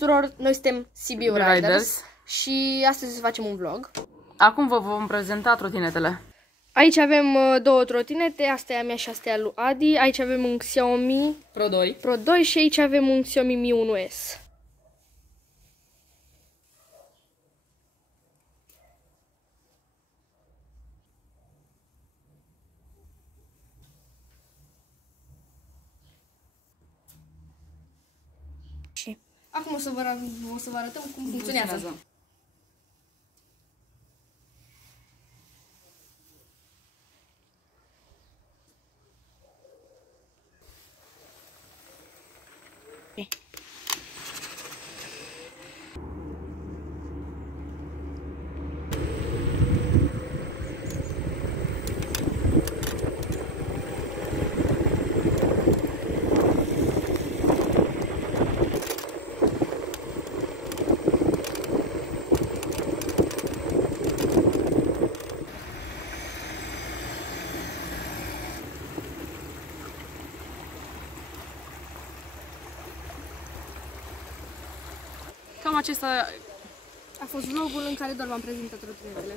tuturor, noi suntem Sibiu Riders Riders și astăzi o să facem un vlog. Acum vă vom prezenta trotinetele. Aici avem două trotinete, asta e a mea și asta e a lui Adi. Aici avem un Xiaomi Pro 2 și aici avem un Xiaomi Mi 1S. Acum o să vă arătăm cum funcționează. Cam acesta A fost vlogul în care doar v-am prezentat trotinetele.